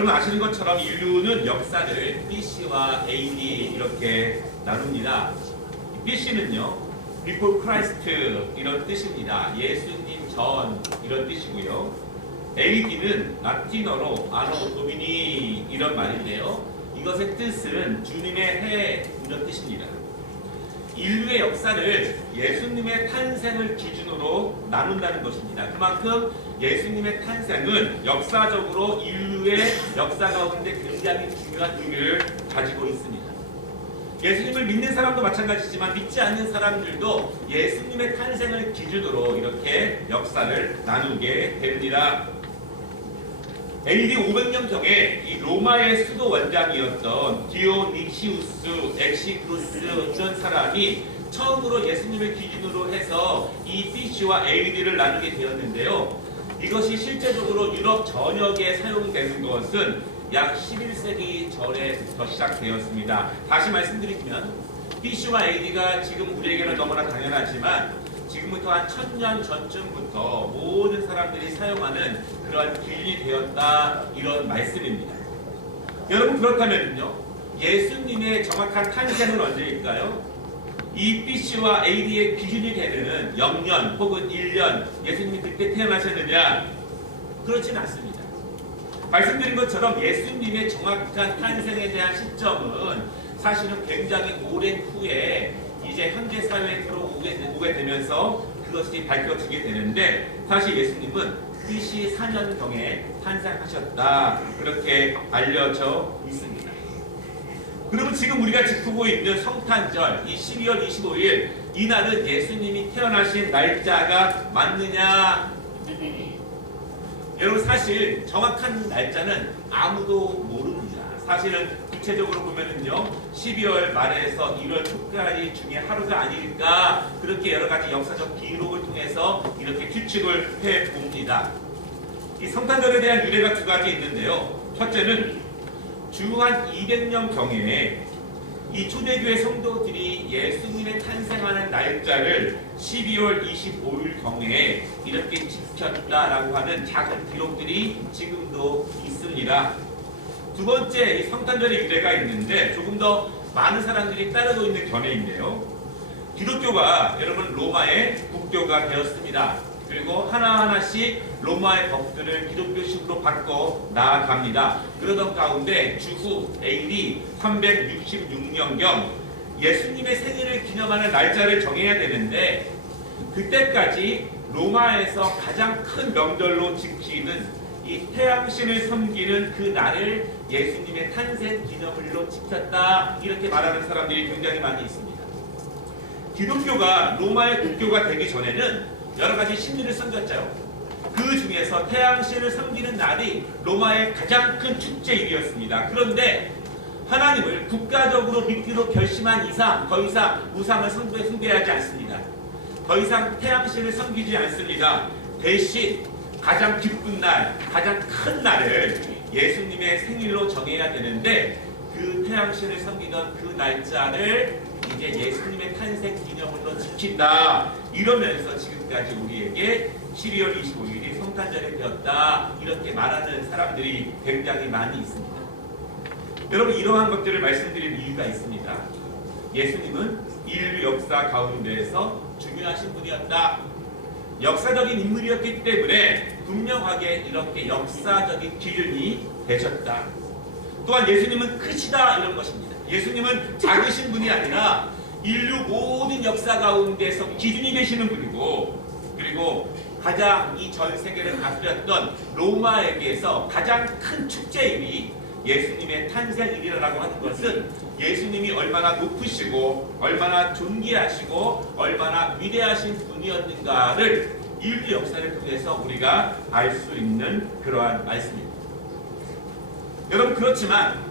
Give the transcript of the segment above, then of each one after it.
여러분 아시는 것처럼 인류는 역사를 BC와 AD 이렇게 나눕니다. BC는요, Before Christ 이런 뜻입니다. 예수님 전 이런 뜻이고요. AD는 라틴어로 아노 도미니 이런 말인데요. 이것의 뜻은 주님의 해 이런 뜻입니다. 인류의 역사를 예수님의 탄생을 기준으로 나눈다는 것입니다. 그만큼 예수님의 탄생은 역사적으로 인류의 역사 가운데 굉장히 중요한 의미를 가지고 있습니다. 예수님을 믿는 사람도 마찬가지지만 믿지 않는 사람들도 예수님의 탄생을 기준으로 이렇게 역사를 나누게 됩니다. AD 500년경에 이 로마의 수도 원장이었던 디오니시우스 엑시크루스 이런 사람이 처음으로 예수님을 기준으로 해서 이 BC와 AD를 나누게 되었는데요. 이것이 실제적으로 유럽 전역에 사용되는 것은 약 11세기 전에부터 시작되었습니다. 다시 말씀드리면 BC와 AD가 지금 우리에게는 너무나 당연하지만 지금부터 한 1000년 전쯤부터 모든 사람들이 사용하는 그러한 기준이 되었다 이런 말씀입니다. 여러분 그렇다면요, 예수님의 정확한 탄생은 언제일까요? 이 BC와 AD의 기준이 되는 0년 혹은 1년 예수님이 그때 태어나셨느냐? 그렇지는 않습니다. 말씀드린 것처럼 예수님의 정확한 탄생에 대한 시점은 사실은 굉장히 오랜 후에 이제 현재 사회에 들어오게 되면서 그것이 밝혀지게 되는데, 사실 예수님은 BC 4년경에 탄생하셨다 그렇게 알려져 있습니다. 그러면 지금 우리가 지키고 있는 성탄절 이 12월 25일 이날은 예수님이 태어나신 날짜가 맞느냐? 여러분 사실 정확한 날짜는 아무도 모릅니다. 사실은 구체적으로 보면은요, 12월 말에서 1월 초까지 중에 하루가 아닐까 그렇게 여러 가지 역사적 기록을 통해서 이렇게 추측을 해 봅니다. 이 성탄절에 대한 유래가 두 가지 있는데요. 첫째는 주한 200년 경에 이 초대교회 성도들이 예수님의 탄생하는 날짜를 12월 25일 경에 이렇게 지켰다라고 하는 작은 기록들이 지금도 있습니다. 두 번째, 이 성탄절의 유래가 있는데 조금 더 많은 사람들이 따르고 있는 견해인데요. 기독교가 여러분 로마의 국교가 되었습니다. 그리고 하나하나씩 로마의 법들을 기독교식으로 바꿔 나아갑니다. 그러던 가운데 주후 AD 366년경 예수님의 생일을 기념하는 날짜를 정해야 되는데, 그때까지 로마에서 가장 큰 명절로 지키는 이 태양신을 섬기는 그 날을 예수님의 탄생 기념일로 지켰다 이렇게 말하는 사람들이 굉장히 많이 있습니다. 기독교가 로마의 국교가 되기 전에는 여러 가지 신들을 섬겼죠. 그 중에서 태양신을 섬기는 날이 로마의 가장 큰 축제일이었습니다. 그런데 하나님을 국가적으로 믿기로 결심한 이상 더 이상 우상을 숭배하지 않습니다. 더 이상 태양신을 섬기지 않습니다. 대신 가장 기쁜 날, 가장 큰 날을 예수님의 생일로 정해야 되는데, 그 태양신을 섬기던 그 날짜를 이제 예수님의 탄생 기념으로 지킨다 이러면서 지금까지 우리에게 12월 25일이 성탄절이 되었다 이렇게 말하는 사람들이 굉장히 많이 있습니다. 여러분 이러한 것들을 말씀드릴 이유가 있습니다. 예수님은 인류 역사 가운데에서 중요하신 분이었다, 역사적인 인물이었기 때문에 분명하게 이렇게 역사적인 기준이 되셨다. 또한 예수님은 크시다 이런 것입니다. 예수님은 작으신 분이 아니라 인류 모든 역사 가운데서 기준이 되시는 분이고, 그리고 가장 이 전 세계를 다스렸던 로마에게서 가장 큰 축제일이 예수님의 탄생일이라고 하는 것은 예수님이 얼마나 높으시고 얼마나 존귀하시고 얼마나 위대하신 분이었는가를 인류 역사를 통해서 우리가 알 수 있는 그러한 말씀입니다. 여러분 그렇지만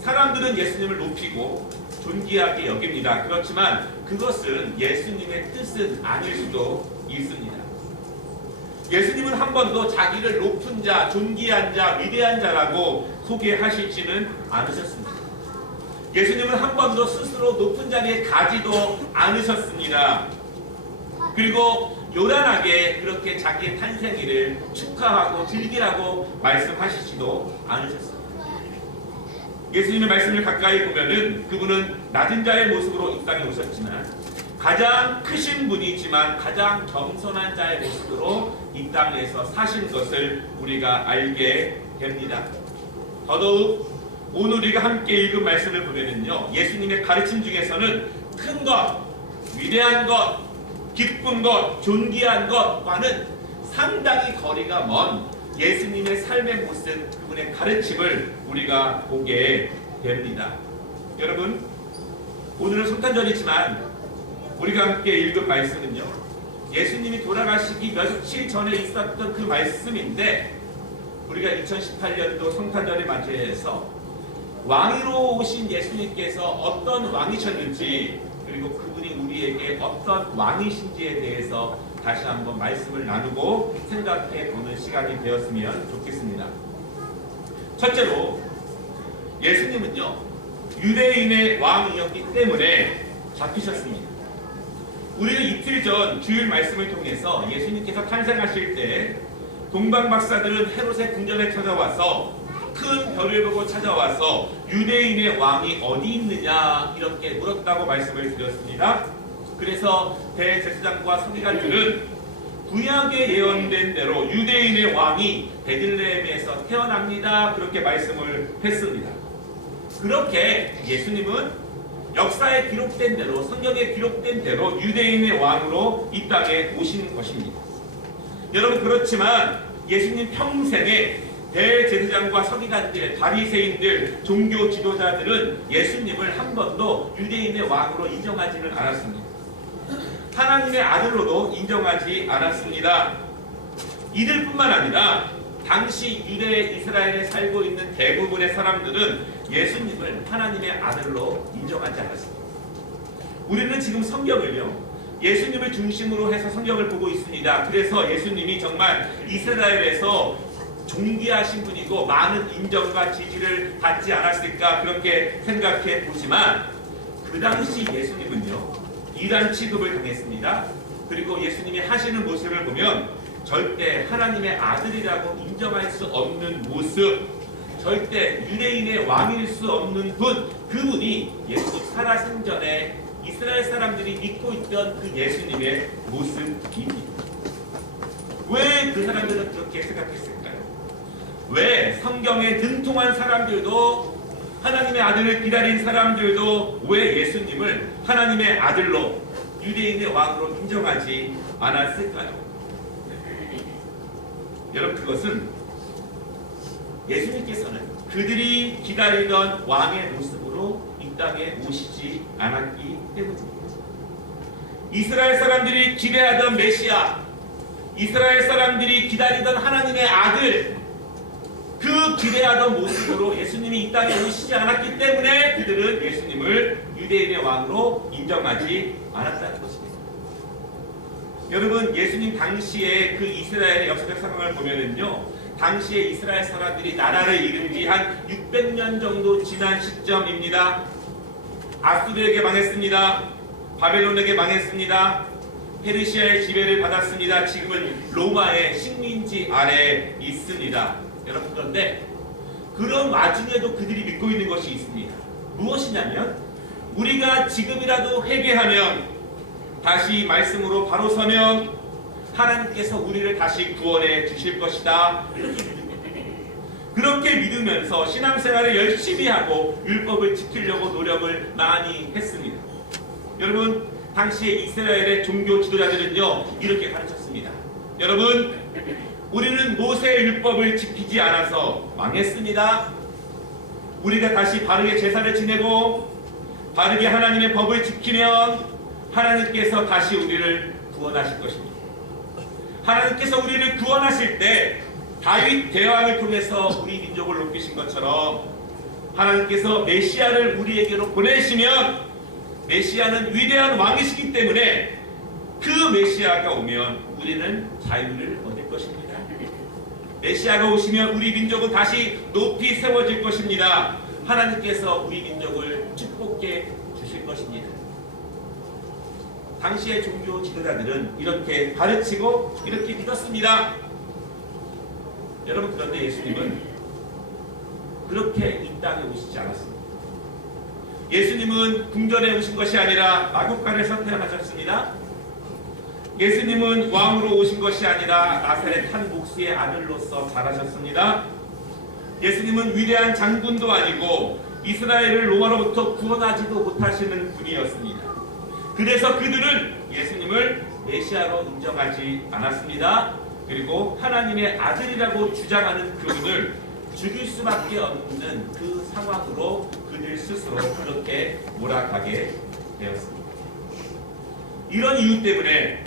사람들은 예수님을 높이고 존귀하게 여깁니다. 그렇지만 그것은 예수님의 뜻은 아닐 수도 있습니다. 예수님은 한 번도 자기를 높은 자, 존귀한 자, 위대한 자라고 소개하시지는 않으셨습니다. 예수님은 한 번도 스스로 높은 자리에 가지도 않으셨습니다. 그리고 요란하게 그렇게 자기의 탄생일을 축하하고 즐기라고 말씀하시지도 않으셨습니다. 예수님의 말씀을 가까이 보면은 그분은 낮은 자의 모습으로 이 땅에 오셨지만 가장 크신 분이지만 가장 겸손한 자의 모습으로 이 땅에서 사신 것을 우리가 알게 됩니다. 더더욱 오늘 우리가 함께 읽은 말씀을 보면은요, 예수님의 가르침 중에서는 큰 것, 위대한 것, 기쁜 것, 존귀한 것과는 상당히 거리가 먼 예수님의 삶의 모습, 그분의 가르침을 우리가 보게 됩니다. 여러분, 오늘은 성탄절이지만 우리가 함께 읽은 말씀은요, 예수님이 돌아가시기 며칠 전에 있었던 그 말씀인데, 우리가 2018년도 성탄절을 맞이해서 왕으로 오신 예수님께서 어떤 왕이셨는지, 그리고 그분이 우리에게 어떤 왕이신지에 대해서 다시 한번 말씀을 나누고 생각해 보는 시간이 되었으면 좋겠습니다. 첫째로, 예수님은요, 유대인의 왕이었기 때문에 잡히셨습니다. 우리는 이틀 전 주일 말씀을 통해서 예수님께서 탄생하실 때 동방 박사들은 헤롯의 궁전에 찾아와서 큰 별을 보고 찾아와서 유대인의 왕이 어디 있느냐 이렇게 물었다고 말씀을 드렸습니다. 그래서 대제사장과 서기관들은 구약에 예언된 대로 유대인의 왕이 베들레헴에서 태어납니다, 그렇게 말씀을 했습니다. 그렇게 예수님은 역사에 기록된 대로, 성경에 기록된 대로 유대인의 왕으로 이 땅에 오신 것입니다. 여러분, 그렇지만 예수님 평생에 대제사장과 서기관들, 바리새인들, 종교 지도자들은 예수님을 한 번도 유대인의 왕으로 인정하지는 않았습니다. 하나님의 아들로도 인정하지 않았습니다. 이들뿐만 아니라 당시 유대 이스라엘에 살고 있는 대부분의 사람들은 예수님을 하나님의 아들로 인정하지 않았습니다. 우리는 지금 성경을요, 예수님을 중심으로 해서 성경을 보고 있습니다. 그래서 예수님이 정말 이스라엘에서 존귀하신 분이고 많은 인정과 지지를 받지 않았을까 그렇게 생각해 보지만, 그 당시 예수님은요, 이단 취급을 당했습니다. 그리고 예수님이 하시는 모습을 보면 절대 하나님의 아들이라고 인정할 수 없는 모습, 절대 유대인의 왕일 수 없는 분, 그분이 예수 살아생전에 이스라엘 사람들이 믿고 있던 그 예수님의 모습입니다. 왜 그 사람들은 그렇게 생각했을까요? 왜 성경에 등통한 사람들도, 하나님의 아들을 기다린 사람들도 왜 예수님을 하나님의 아들로, 유대인의 왕으로 인정하지 않았을까요? 여러분, 그것은 예수님께서는 그들이 기다리던 왕의 모습으로 이 땅에 오시지 않았기 때문입니다. 이스라엘 사람들이 기대하던 메시아, 이스라엘 사람들이 기다리던 하나님의 아들, 그 기대하던 모습으로 예수님이 이 땅에 오시지 않았기 때문에 그들은 예수님을 유대인의 왕으로 인정하지 않았다는 것입니다. 여러분, 예수님 당시에 그 이스라엘의 역사적 상황을 보면은요, 당시에 이스라엘 사람들이 나라를 이룬 지 한 600년 정도 지난 시점입니다. 아수르에게 망했습니다. 바벨론에게 망했습니다. 페르시아의 지배를 받았습니다. 지금은 로마의 식민지 아래에 있습니다. 여러분, 그런데 그런 와중에도 그들이 믿고 있는 것이 있습니다. 무엇이냐면, 우리가 지금이라도 회개하면, 다시 말씀으로 바로 서면 하나님께서 우리를 다시 구원해 주실 것이다, 이렇게 믿습니다. 그렇게 믿으면서 신앙생활을 열심히 하고 율법을 지키려고 노력을 많이 했습니다. 여러분, 당시에 이스라엘의 종교 지도자들은요, 이렇게 가르쳤습니다. 여러분, 우리는 모세의 율법을 지키지 않아서 망했습니다. 우리가 다시 바르게 제사를 지내고 바르게 하나님의 법을 지키면 하나님께서 다시 우리를 구원하실 것입니다. 하나님께서 우리를 구원하실 때 다윗 대왕을 통해서 우리 민족을 높이신 것처럼 하나님께서 메시아를 우리에게로 보내시면, 메시아는 위대한 왕이시기 때문에 그 메시아가 오면 우리는 자유를 얻을 것입니다. 메시아가 오시면 우리 민족은 다시 높이 세워질 것입니다. 하나님께서 우리 민족을 축복해 주실 것입니다. 당시의 종교 지도자들은 이렇게 가르치고 이렇게 믿었습니다. 여러분, 그런데 예수님은 그렇게 이 땅에 오시지 않았습니다. 예수님은 궁전에 오신 것이 아니라 마국간에서 태어나셨습니다. 예수님은 왕으로 오신 것이 아니라 나사렛 한 목수의 아들로서 자라셨습니다. 예수님은 위대한 장군도 아니고 이스라엘을 로마로부터 구원하지도 못하시는 분이었습니다. 그래서 그들은 예수님을 메시아로 인정하지 않았습니다. 그리고 하나님의 아들이라고 주장하는 그분을 죽일 수밖에 없는 그 상황으로 그들 스스로 그렇게 몰아가게 되었습니다. 이런 이유 때문에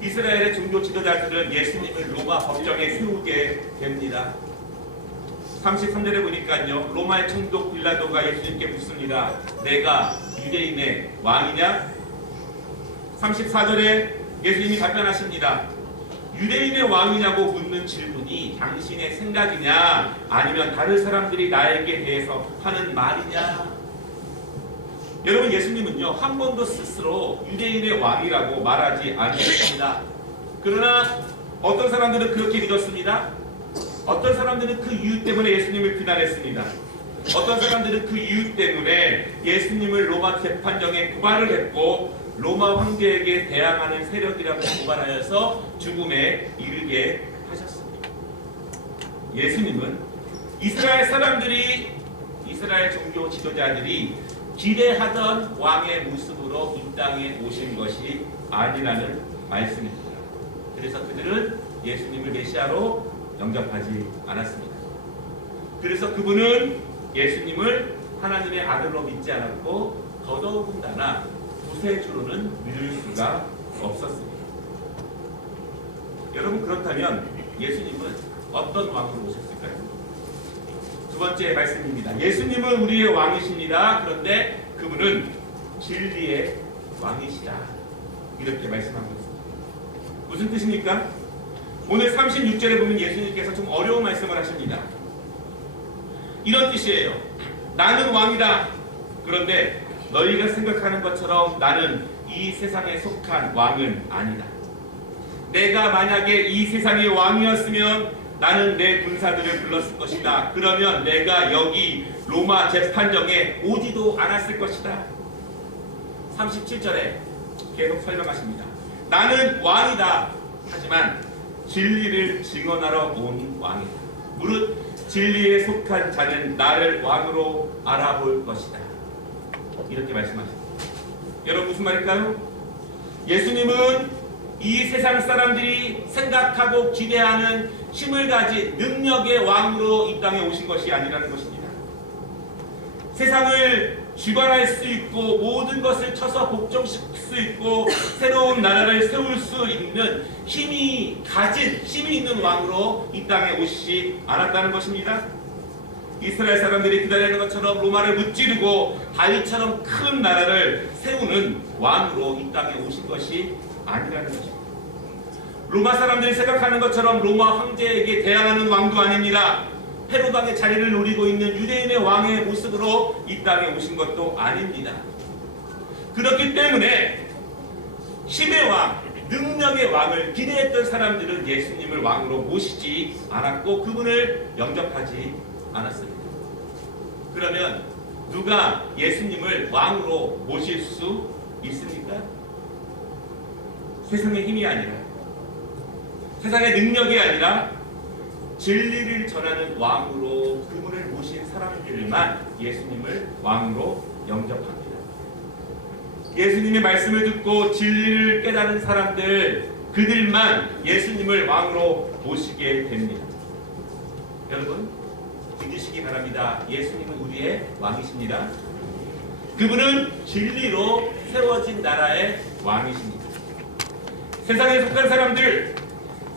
이스라엘의 종교 지도자들은 예수님을 로마 법정에 세우게 됩니다. 33절에 보니까요, 로마의 총독 빌라도가 예수님께 묻습니다. 내가 유대인의 왕이냐? 34절에 예수님이 답변하십니다. 유대인의 왕이냐고 묻는 질문이 당신의 생각이냐, 아니면 다른 사람들이 나에게 대해서 하는 말이냐? 여러분, 예수님은요, 한 번도 스스로 유대인의 왕이라고 말하지 않으셨습니다. 그러나 어떤 사람들은 그렇게 믿었습니다. 어떤 사람들은 그 이유 때문에 예수님을 비난했습니다. 어떤 사람들은 그 이유 때문에 예수님을 로마 재판정에 고발을 했고 로마 황제에게 대항하는 세력이라고 고발하여서 죽음에 이르게 하셨습니다. 예수님은 이스라엘 사람들이, 이스라엘 종교 지도자들이 기대하던 왕의 모습으로 이 땅에 오신 것이 아니라는 말씀입니다. 그래서 그들은 예수님을 메시아로 영접하지 않았습니다. 그래서 그분은 예수님을 하나님의 아들로 믿지 않았고 더더군다나 구세주로는 믿을 수가 없었습니다. 여러분, 그렇다면 예수님은 어떤 왕으로 오셨을까요? 두 번째 말씀입니다. 예수님은 우리의 왕이십니다. 그런데 그분은 진리의 왕이시다. 이렇게 말씀하고 있습니다. 무슨 뜻입니까? 오늘 36절에 보면 예수님께서 좀 어려운 말씀을 하십니다. 이런 뜻이에요. 나는 왕이다. 그런데 너희가 생각하는 것처럼 나는 이 세상에 속한 왕은 아니다. 내가 만약에 이 세상의 왕이었으면 나는 내 군사들을 불렀을 것이다. 그러면 내가 여기 로마 재판정에 오지도 않았을 것이다. 37절에 계속 설명하십니다. 나는 왕이다. 하지만 진리를 증언하러 온 왕이다. 무릇 진리에 속한 자는 나를 왕으로 알아볼 것이다. 이렇게 말씀하십니다. 여러분, 무슨 말일까요? 예수님은 이 세상 사람들이 생각하고 기대하는 힘을 가진 능력의 왕으로 이 땅에 오신 것이 아니라는 것입니다. 세상을 주관할 수 있고 모든 것을 쳐서 복종시킬 수 있고 새로운 나라를 세울 수 있는 힘이 있는 왕으로 이 땅에 오시지 않았다는 것입니다. 이스라엘 사람들이 기다리는 것처럼 로마를 무찌르고 다윗처럼 큰 나라를 세우는 왕으로 이 땅에 오신 것이 아니라는 것입니다. 로마 사람들이 생각하는 것처럼 로마 황제에게 대항하는 왕도 아닙니다. 헤로당의 자리를 노리고 있는 유대인의 왕의 모습으로 이 땅에 오신 것도 아닙니다. 그렇기 때문에 힘의 왕, 능력의 왕을 기대했던 사람들은 예수님을 왕으로 모시지 않았고 그분을 영접하지 않았습니다. 그러면 누가 예수님을 왕으로 모실 수 있습니까? 세상의 힘이 아니라, 세상의 능력이 아니라 진리를 전하는 왕으로 그분을 모신 사람들만 예수님을 왕으로 영접합니다. 예수님의 말씀을 듣고 진리를 깨달은 사람들, 그들만 예수님을 왕으로 모시게 됩니다. 여러분, 믿으시기 바랍니다. 예수님은 우리의 왕이십니다. 그분은 진리로 세워진 나라의 왕이십니다. 세상에 속한 사람들,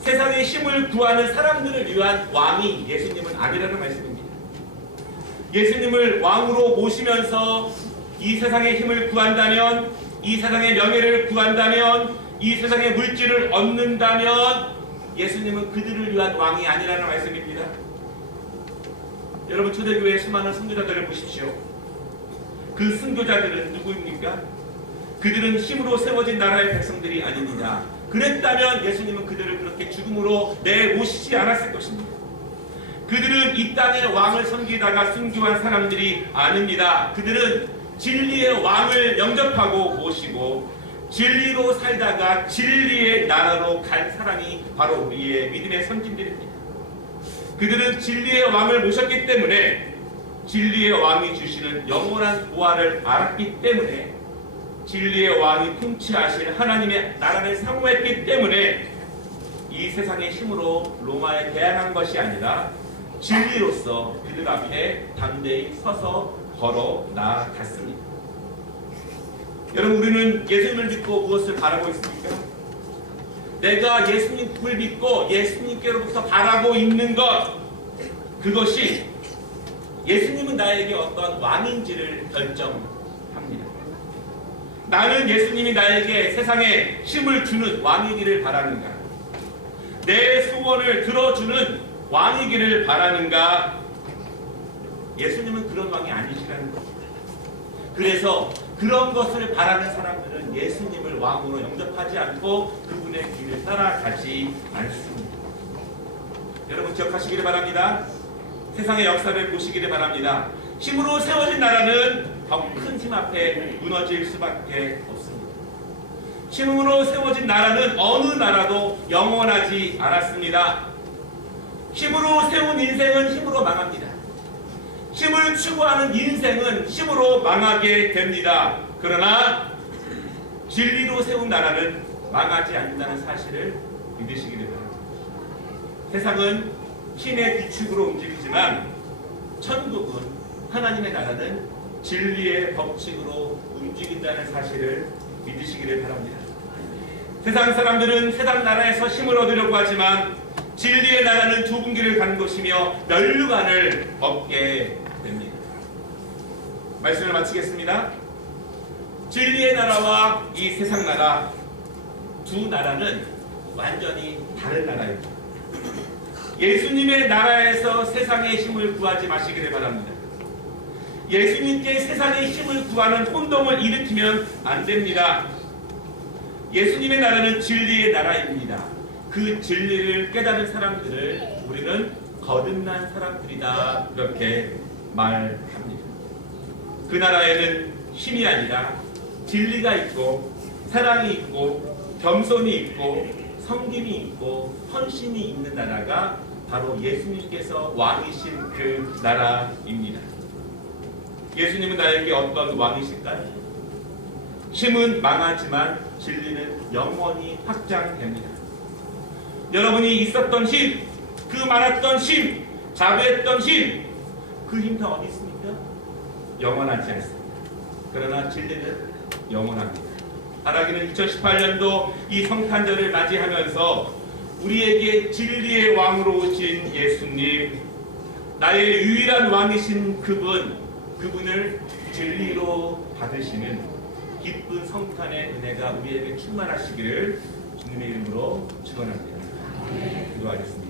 세상의 힘을 구하는 사람들을 위한 왕이 예수님은 아니라는 말씀입니다. 예수님을 왕으로 모시면서 이 세상의 힘을 구한다면, 이 세상의 명예를 구한다면, 이 세상의 물질을 얻는다면 예수님은 그들을 위한 왕이 아니라는 말씀입니다. 여러분, 초대교회의 수많은 선교자들을 보십시오. 그 선교자들은 누구입니까? 그 그들은 힘으로 세워진 나라의 백성들이 아닙니다. 그랬다면 예수님은 그들을 그렇게 죽음으로 내모시지 않았을 것입니다. 그들은 이 땅의 왕을 섬기다가 순교한 사람들이 아닙니다. 그들은 진리의 왕을 영접하고 모시고 진리로 살다가 진리의 나라로 간 사람이 바로 우리의 믿음의 선진들입니다. 그들은 진리의 왕을 모셨기 때문에 진리의 왕이 주시는 영원한 보화를 알았기 때문에 진리의 왕이 통치하실 하나님의 나라를 사모했기 때문에 이 세상의 힘으로 로마에 대항한 것이 아니라 진리로서 그들 앞에 담대히 서서 걸어 나아갔습니다. 여러분, 우리는 예수님을 믿고 무엇을 바라고 있습니까? 내가 예수님을 믿고 예수님께로부터 바라고 있는 것, 그것이 예수님은 나에게 어떤 왕인지를 결정합니다. 나는 예수님이 나에게 세상에 힘을 주는 왕이기를 바라는가? 내 소원을 들어주는 왕이기를 바라는가? 예수님은 그런 왕이 아니시라는 겁니다. 그래서 그런 것을 바라는 사람들은 예수님을 왕으로 영접하지 않고 그분의 길을 따라가지 않습니다. 여러분, 기억하시기를 바랍니다. 세상의 역사를 보시기를 바랍니다. 힘으로 세워진 나라는 더 큰 힘 앞에 무너질 수밖에 없습니다. 힘으로 세워진 나라는 어느 나라도 영원하지 않았습니다. 힘으로 세운 인생은 힘으로 망합니다. 힘을 추구하는 인생은 힘으로 망하게 됩니다. 그러나 진리로 세운 나라는 망하지 않는다는 사실을 믿으시기를 바랍니다. 세상은 힘의 비축으로 움직이지만 천국은, 하나님의 나라는 진리의 법칙으로 움직인다는 사실을 믿으시기를 바랍니다. 세상 사람들은 세상 나라에서 힘을 얻으려고 하지만 진리의 나라는 좁은 길을 가는 것이며 면류관을 얻게 됩니다. 말씀을 마치겠습니다. 진리의 나라와 이 세상 나라, 두 나라는 완전히 다른 나라입니다. 예수님의 나라에서 세상의 힘을 구하지 마시기를 바랍니다. 예수님께 세상의 힘을 구하는 혼동을 일으키면 안 됩니다. 예수님의 나라는 진리의 나라입니다. 그 진리를 깨닫는 사람들을 우리는 거듭난 사람들이다, 이렇게 말합니다. 그 나라에는 힘이 아니라 진리가 있고 사랑이 있고 겸손이 있고 섬김이 있고 헌신이 있는 나라가 바로 예수님께서 왕이신 그 나라입니다. 예수님은 나에게 어떤 왕이실까요? 힘은 망하지만 진리는 영원히 확장됩니다. 여러분이 있었던 힘, 그 많았던 힘, 자부했던 힘, 그 힘 다 어디 있습니까? 영원하지 않습니다. 그러나 진리는 영원합니다. 바라기는 2018년도 이 성탄절을 맞이하면서 우리에게 진리의 왕으로 오신 예수님, 나의 유일한 왕이신 그분을 진리로 받으시는 기쁜 성탄의 은혜가 우리에게 충만하시기를 주님의 이름으로 축원합니다. 기도하겠습니다.